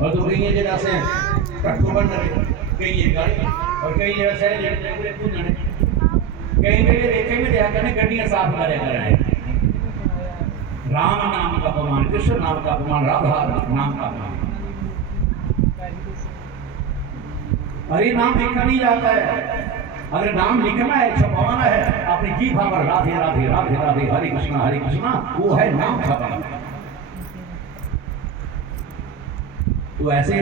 और तो कई जगह से कट्टू बन रहे, कई ये गाड़ी और कई जगह से पूरे पूजने, कई जगह देखेंगे जहाँ कने गड्डियाँ साफ करे कर रहे हैं। राम नाम का अपमान, कृष्ण नाम का अपमान, राधा नाम का अपमान। अरे नाम लिखा नहीं जाता है। अगर नाम लिखना है, छपवाना है, अपनी जीभ पर राधे राधे राधे राधे हरे कृष्णा, वो है नाम छपाना। तो ऐसे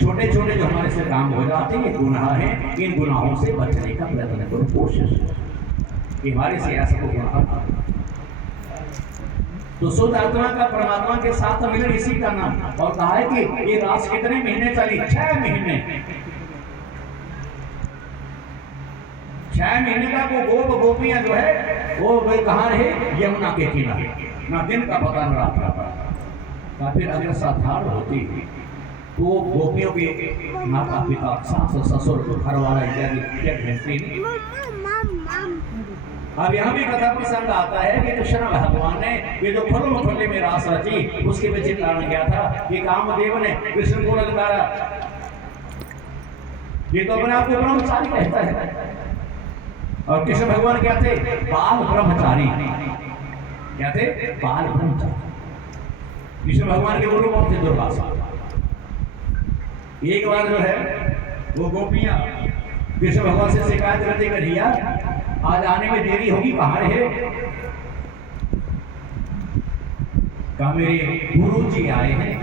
छोटे छोटे जो हमारे से काम हो जाते हैं, गुनाह हैं, इन गुनाहों से बचने का प्रयत्न करो, कोशिश कि हमारे से ऐसा को गुनाह। तो शुद्ध आत्मा का परमात्मा के साथ मिलन इसी का नाम। और कहा है कि ये रास कितने महीने चली? 6 महीने। 6 महीने का वो गोप गोपियां जो है वो कहाँ रहे? यमुना के किनारे, ना दिन का पता न रात का पता। फिर अगर साधारण होती तो गोपियों के माता पिता, सास ससुर, घर वाला इत्यादि। अब यहाँ भी कथा प्रसंग आता है कि कृष्ण भगवान ने ये जो फल फले में रास रची, उसके पीछे कारण क्या था कि कामदेव ने कृष्ण को ललकारा। ये तो अपने आप को ब्रह्मचारी कहता है, और कृष्ण भगवान क्या थे? बाल ब्रह्मचारी। क्या थे? बाल ब्रह्मचारी। कृष्ण भगवान के गुरु कौन थे? दुर्वासा। एक बार जो है वो गोपियां कृष्ण भगवान से शिकायत करते कि भैया आज आने में देरी होगी, कहाँ रहे? कहा मेरे गुरु जी आए हैं,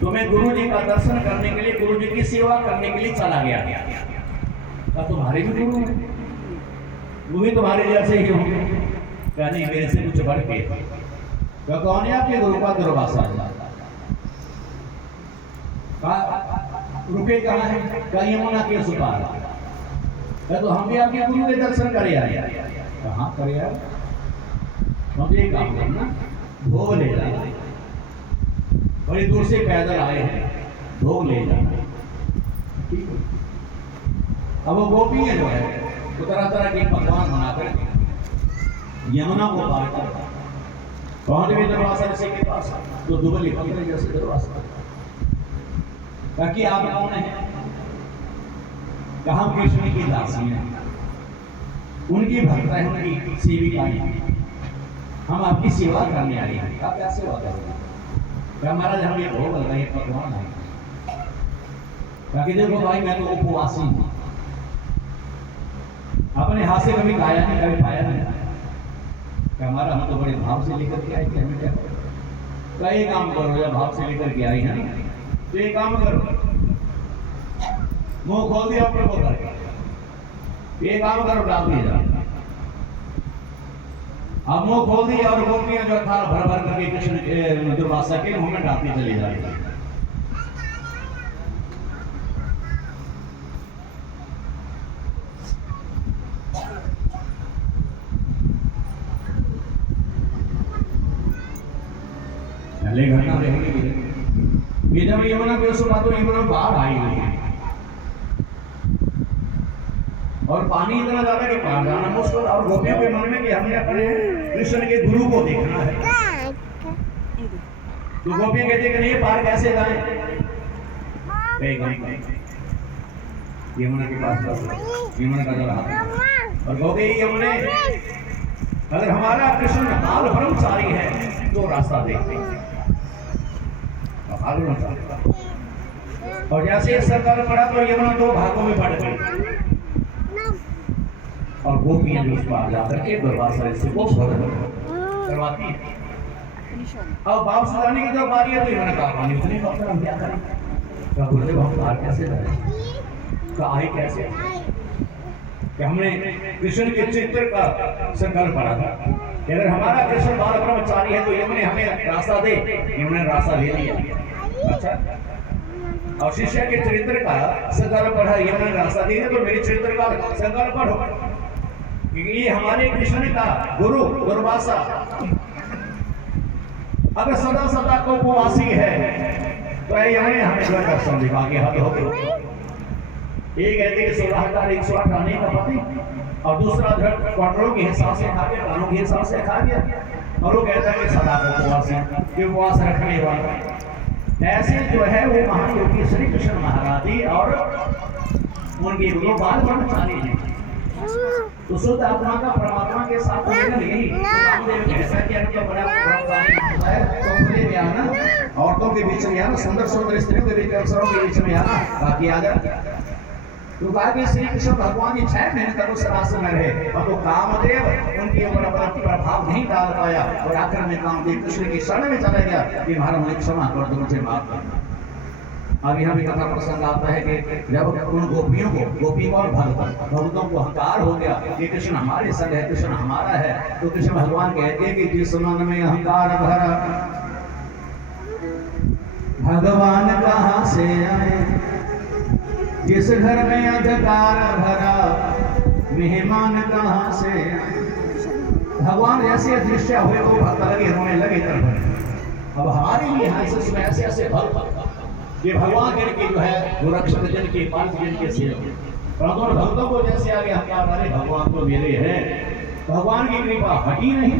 तो मैं गुरु जी का दर्शन करने के लिए, गुरु जी की सेवा करने के लिए चला गया। कहा तुम्हारे भी गुरु हैं? वो भी तुम्हारे जैसे ही होंगे। क्या नहीं, मेरे से कुछ बढ़ के। क्या कौन है आपके गुरु? का दुर्वासा। रुके कहाँ है? कहीं यमुना के उस पार। तो हम भी आपके गुरु के दर्शन करे आए। कहाँ करे आए? हम ये काम करना, भोग ले जाना। बड़ी दूर से पैदल आए हैं, भोग ले जाना। ठीक है। अब वो गोपियां जो है तो तरह तरह के पकवान बनाकर यमुना को पार कर पहुंच गए दुर्वासा ऋषि के पास। तो दुबली पकड़े जैसे दुर्वासा, ताकि आप कौन है? कहा कृष्ण की दासी है, उनकी भक्त है, उनकी सेविका है, हम आपकी सेवा करने आई हैं। आप क्या सेवा करोगे? क्या महाराज हम ये भोग लगा, ये पकवान है। ताकि देखो भाई मैं तो उपवासी हूँ, अपने हाथ से कभी खाया नहीं, कभी खाया नहीं। क्या हमारा हम तो बड़े भाव से लेकर के आए थे, हमें क्या करो? एक काम करो, जब भाव से लेकर के आई है ना, तो एक काम करो, मुंह खोल दिया ऊपर को करके, एक काम करो, डाल दिया जाए। अब मुंह खोल दिया और गोपियां जो था भर भर करके कृष्ण दुर्वासा के मुंह में डालती चली जा रही। पहले घटना देखने ये जब यमुना के उस बातों यमुना बाढ़ आई हुई है और पानी इतना ज्यादा कि पार जाना मुश्किल, और गोपियों के मन में कि हमने अपने कृष्ण के गुरु को देखना है। तो गोपियां कहते कि नहीं पार कैसे जाए? यमुना के पास यमुना का जल हाथ और गोपी यमुने अगर हमारा कृष्ण बाल ब्रह्मचारी है तो रास्ता देखते हैं। और जैसे सरकार पड़ा तो यमुना 2 भागों में बढ़ गई और गोपियां उस पार जाकर के दुर्वासा से वो करवाती है। अब वापस जाने की जब बारी है तो यमुना कहा पानी उतने का हम क्या करें? क्या गुरुदेव हम पार कैसे जाए? का आए कैसे? कि हमने कृष्ण के चित्र का संकल्प पढ़ा था कि अगर हमारा कृष्ण बाल ब्रह्मचारी है तो यमुने हमें रास्ता दे। यमुने रास्ता दे दिया। अच्छा, और शिष्य के चरित्र का संकल्प पढ़ा, यमुने रास्ता दे दिया। तो मेरे चरित्र का संकल्प पढ़ो क्योंकि ये हमारे कृष्ण का गुरु दुर्वासा अगर सदा सदा को उपवासी है तो यमुने हमें जो दर्शन दिखा के हद हो गए। एक कहते कि 16,108 आने का पति और दूसरा क्वार्टरों के हिसाब से खा गया, कानों के हिसाब से खा गया, और वो कहता है कि सदा को उपवास है, कि उपवास रखने वाला ऐसे जो है वो महायोगी श्री कृष्ण महाराज जी और उनके गुरु बाल ब्रह्मचारी हैं। तो शुद्ध आत्मा का परमात्मा के साथ मिलन यही रामदेव कैसा कि उनका बड़ा ब्रह्मचारी होता है। तो खुले में आना, औरतों के बीच में आना, सुंदर सुंदर स्त्रियों के बीच, अवसरों के बीच में आना, बाकी आ जा। तो कहा कि श्री कृष्ण भगवान ये 6 महीने तक उस रास्ते में रहे और तो कामदेव उनके ऊपर अपना प्रभाव नहीं डाल पाया और आखिर में कामदेव कृष्ण की शरण में चला गया कि महाराज मुझे क्षमा कर दो, मुझे माफ कर दो। अब यहाँ भी कथा प्रसंग आता है कि जब उन गोपियों को, गोपी और भक्तों को अहंकार हो गया कि कृष्ण हमारे संग है, कृष्ण हमारा है, तो कृष्ण भगवान कहते हैं कि जिस मन में अहंकार भरा भगवान कहाँ से आए, जिस घर में अंधकार भरा मेहमान कहाँ से। भगवान जैसे दृश्य हुए तो भक्त लगे रोने लगे तरफ। अब हमारे लिए यहाँ इसमें ऐसे ऐसे भक्त ये भगवान जिनके जो है वो रक्षक जिनके पालक जिनके सेवक, परंतु भक्तों को जैसे आगे हमारे अरे भगवान तो मेरे हैं, भगवान की कृपा हटी नहीं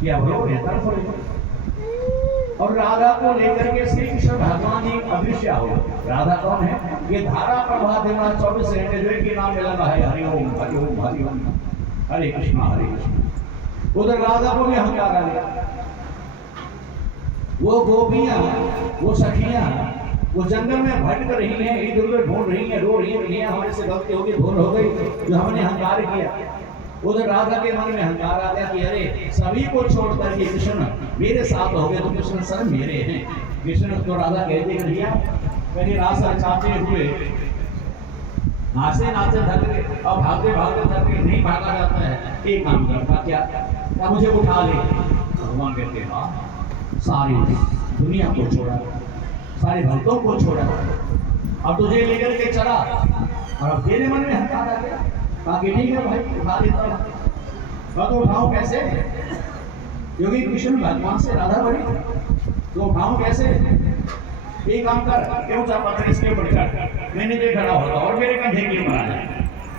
कि अब लोग तरफ। और राधा को लेकर के श्री कृष्ण भगवान जी अदृश्य हो। राधा कौन है? ये धारा प्रभा देवना 24 घंटे जो एक नाम में लगा है, हरिओम हरिओम हरिओम, हरे कृष्णा हरे कृष्णा। उधर राधा को भी अहंकार आ गया। वो गोपियां, वो सखियां, वो जंगल में भटक रही हैं, इधर उधर ढूंढ रही हैं, रो रही हैं, हमारे से गलती होगी, भूल हो गई जो हमने अहंकार किया। उधर राधा के मन में अहंकार आ गया कि अरे सभी को छोड़कर ये कृष्ण मेरे साथ हो गए तो कृष्ण सर मेरे हैं। कृष्ण तो राधा कहते भैया मेरी रास रचाते हुए नाचे नाचे थक गए, अब भागते भागते थक गए, नहीं भागा जाता है, एक काम करता क्या मुझे उठा ले। भगवान कहते हाँ, सारी दुनिया को छोड़ा, सारे भक्तों को छोड़ा, अब तुझे लेकर के चला। और अब तेरे मन में अहंकार आ गया, बाकी ठीक है भाई उठा देता, तो उठाऊं कैसे? क्योंकि कृष्ण भगवान से राधा बड़ी, तो उठाऊं कैसे? एक काम कर, क्यों सा पत्थर इसके ऊपर चढ़, मैंने जो खड़ा होता और मेरे कंधे के ऊपर आ जाए।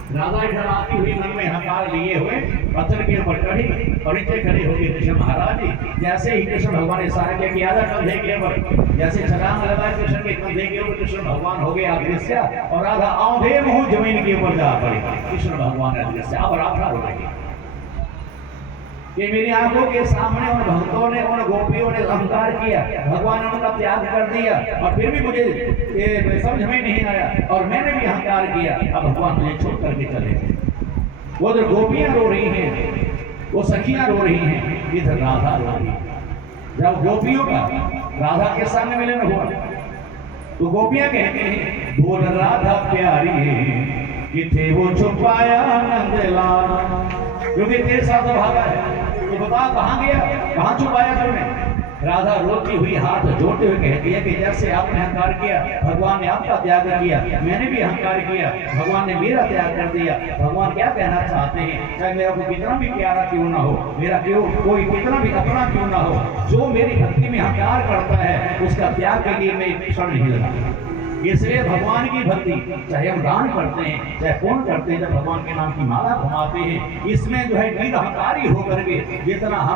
राधा इधर आती हुई मन में अहंकार लिए हुए पत्थर के ऊपर चढ़ी और नीचे खड़े हो गए कृष्ण महाराज जी। जैसे ही कृष्ण भगवान ने इशारा किया कि आजा कंधे के ऊपर, जैसे छलांग लगा कृष्ण के कंधे के ऊपर कृष्ण भगवान हो गए अदृश्य और राधा आंधे मुंह जमीन के ऊपर जा पड़ी। कृष्ण भगवान अदृश्य, अब राधा रो रही कि मेरी आंखों के सामने उन भक्तों ने, उन गोपियों ने अहंकार किया, भगवान ने उनका त्याग कर दिया और फिर भी मुझे समझ में नहीं आया और मैंने भी अहंकार किया, अब भगवान मुझे छोड़ करके चले गए। वो जो गोपियां रो रही हैं, वो सखियां रो रही हैं, इधर राधा रो रही है। जब गोपियों का राधा के सामने मिलन हुआ तो गोपियां कहते हैं बोल राधा प्यारी किथे वो छुपाया नंदलाल, क्योंकि तेरे साथ भागा है, तो बता कहाँ गया, कहाँ छुपाया तुमने। राधा रोती हुई हाथ जोड़ते हुए कहती है कि जैसे आपने अहंकार किया भगवान ने आपका त्याग किया, मैंने भी अहंकार किया, भगवान ने मेरा त्याग कर दिया। भगवान क्या कहना चाहते हैं, चाहे मेरा को कितना भी प्यारा क्यों ना हो, मेरा क्यों कोई कितना भी अपना क्यों ना हो, जो मेरी भक्ति में अहंकार करता है उसका त्याग के लिए मैं एक क्षण नहीं लगा। इसलिए भगवान की भक्ति चाहे हम दान करते हैं, चाहे पुण्य करते हैं, जब भगवान के नाम की माला घुमाते हैं, इसमें जो है निरहंकारी होकर के जितना